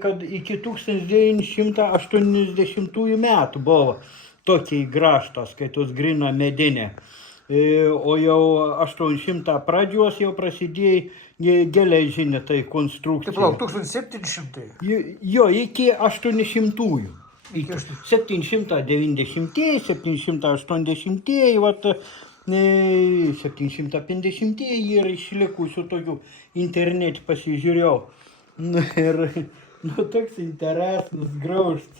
Kad iki 1980 metų buvo tokiai grąžtas, kai tos grina medinė. O jau 800 pradžios jau prasidėjo geležinė tai konstrukcija. Tai palauk, 1700? Jo, iki 800-ųjų. Iki 790-ieji, 780-ieji, 750-ieji ir išlikusių tokių internet pasižiūrėjau. Ir toks interesas graužts.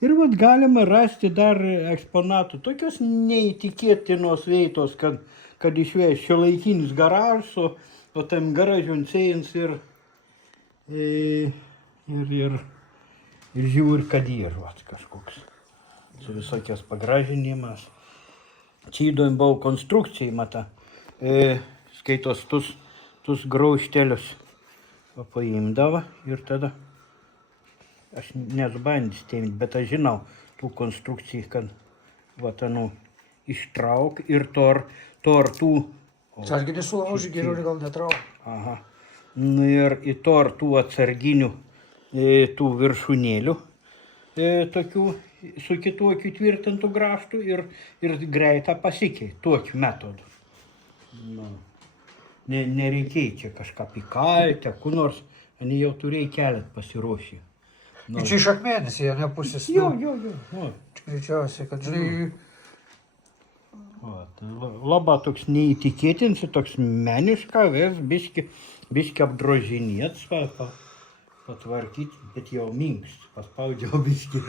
Ir galima rasti dar eksponatų. Tokios neįtikėtinos vietos, kad išvės šiuolaikinis garažas, o tam garažun sėjins ir žiūri, kad yra kažkoks. Su visokios pagražinimas. Čia įdomi buvo konstrukcijai, mata. Skaitos tus graužtelius paimdavo ir tada aš nesbandys tėmint, bet aš žinau tų konstrukcijų, kad ištrauk ir tų... Sarginį sulaužį, geriau gal netrauk. Aha. Ir į tų atsarginių, tų viršūnėlių, tokių su kitokiu tvirtintų grąžtų ir greitą pasikei, tokiu metodu. Nereikėjo čia kažką pikalti, kur nors, jau turėjai keletą pasiruošę. Čia iš akmenės, jie nepusės. Jo. Greičiausiai, kad žinai... Labai toks neįtikėtins, toks meniška, biški apdrožinėts, patvarkyti, bet jau minkšt, paspaudžiau biški.